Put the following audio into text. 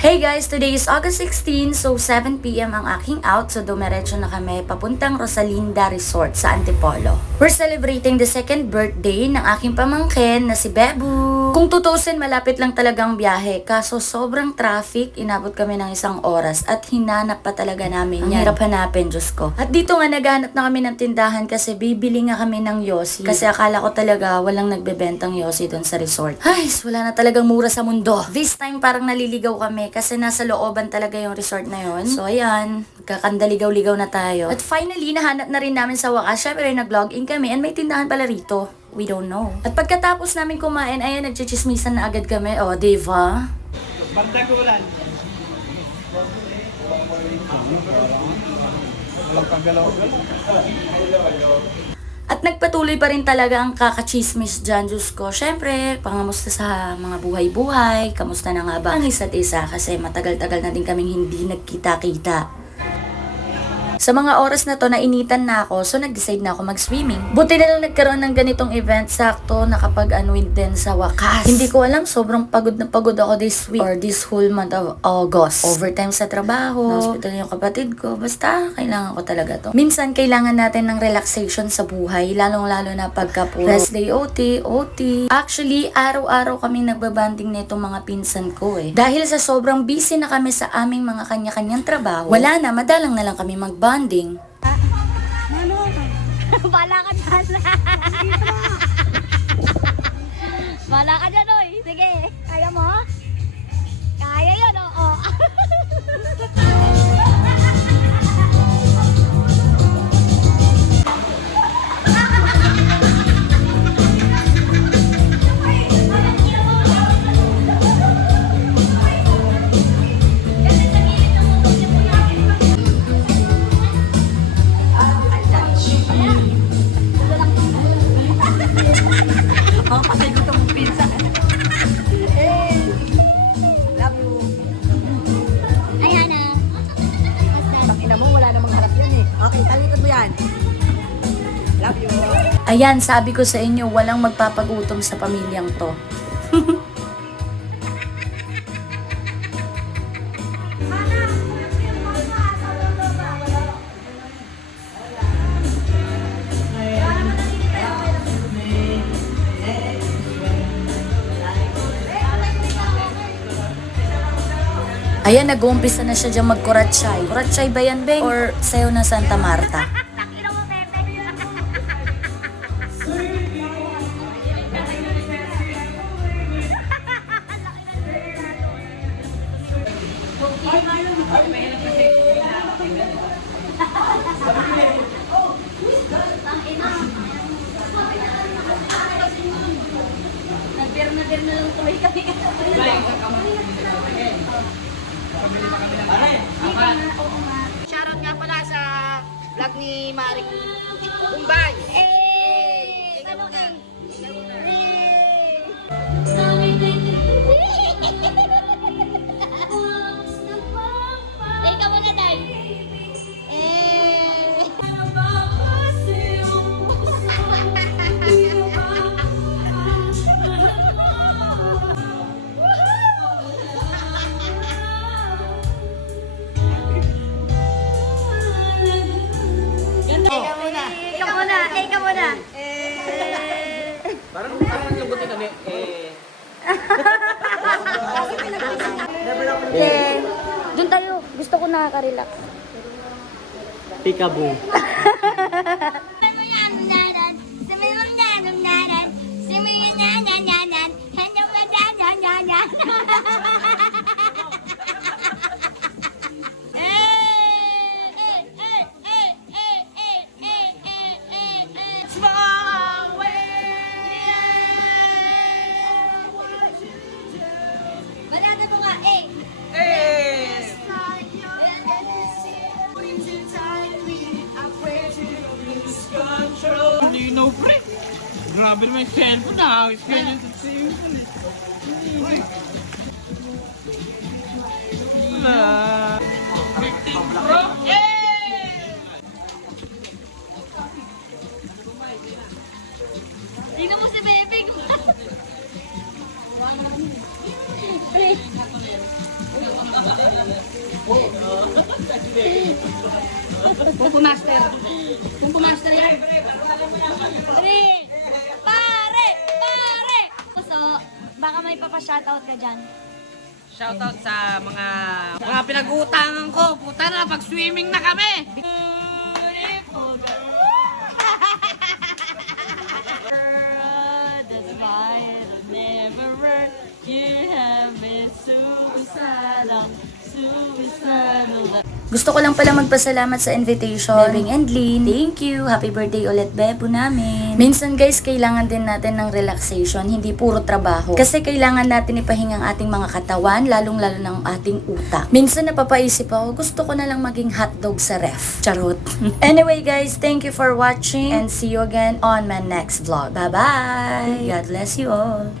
Hey guys! Today is August 16, so 7 p.m. ang aking out. So dumiretso na kami papuntang Rosalinda Resort sa Antipolo. We're celebrating the second birthday ng aking pamangkin na si Bebu. Kung tutusin, malapit lang talagang biyahe. Kaso sobrang traffic, inabot kami ng 1 oras at hinanap pa talaga namin yan. Ang hirap hanapin, Diyos ko. At dito nga naghanap na kami ng tindahan kasi bibili nga kami ng yosi. Kasi akala ko talaga walang nagbebentang yosi doon sa resort. Ay, wala na talagang mura sa mundo. This time parang naliligaw kami kasi nasa looban talaga yung resort na yon. So ayan, kakandaligaw-ligaw na tayo. At finally, nahanap na rin namin sa wakas. Syempre, nag-log in kami and may tindahan pala rito. We don't know. At pagkatapos namin kumain, ayan, nagchichismisan na agad kami. O, diba? Bardagulan. Walang paggalaw-galaw. At nagpatuloy pa rin talaga ang kakachismis dyan, Diyos ko. Siyempre, pangamusta sa mga buhay-buhay, kamusta na nga ba ang isa't isa kasi matagal-tagal na din kaming hindi nagkita-kita. Sa mga oras na to, nainitan na ako, so nag-decide na ako mag-swimming. Buti na lang nagkaroon ng ganitong event, sakto nakapag-unwind din sa wakas. Hindi ko alam, sobrang pagod na pagod ako this week or this whole month of August. Overtime sa trabaho, na-hospital yung kapatid ko, basta kailangan ko talaga to. Minsan, kailangan natin ng relaxation sa buhay, lalong-lalo na pagka po rest day OT. Actually, araw-araw kaming nagbabanding nito mga pinsan ko eh. Dahil sa sobrang busy na kami sa aming mga kanya-kanyang trabaho, wala na, madalang na lang kami magbanding. Bala ka dyan. Bala ka dyan, oy. Sige, kaya mo? Kaya yun, oo. Ayan, sabi ko sa inyo, walang magpapagutom sa pamilyang to. Ayan, nag-uumpisa na siya dyan mag-kuratsay. Kuratsay ba yan, Beng? Or sayo na Santa Marta? Nabir na lang tuloy kami. Shoutout nga pala sa vlog ni Marik Umbay. Ano ka? Ikaw muna, Day. Ikaw muna. Parang lumbutin kami. Doon tayo. Gusto ko nakaka-relax. Peekaboo. Banatan mo nga, Hindi no pre. Grabe naman yung cellphone na. Cellphone sa cellphone eh. Wala. Bro, Tingnan mo si Bebe. Kung pumaster. Kung pumaster yan. Three. Pare! Pare! So, baka may papa-shoutout ka dyan. Shoutout sa mga pinag-uutangan ko. Puta na, pag-swimming na kami. Beautiful girl. That's why it'll never work. You have been suicidal. Suicidal. Gusto ko lang pala magpasalamat sa invitation, Bebing and Lynn. Thank you. Happy birthday ulit, Bebo namin. Minsan guys, kailangan din natin ng relaxation, hindi puro trabaho. Kasi kailangan natin ipahinga ang ating mga katawan, lalong-lalo ng ating utak. Minsan napapaisip ako, gusto ko na lang maging hotdog sa ref. Charot. Anyway guys, thank you for watching and see you again on my next vlog. Bye-bye! God bless you all.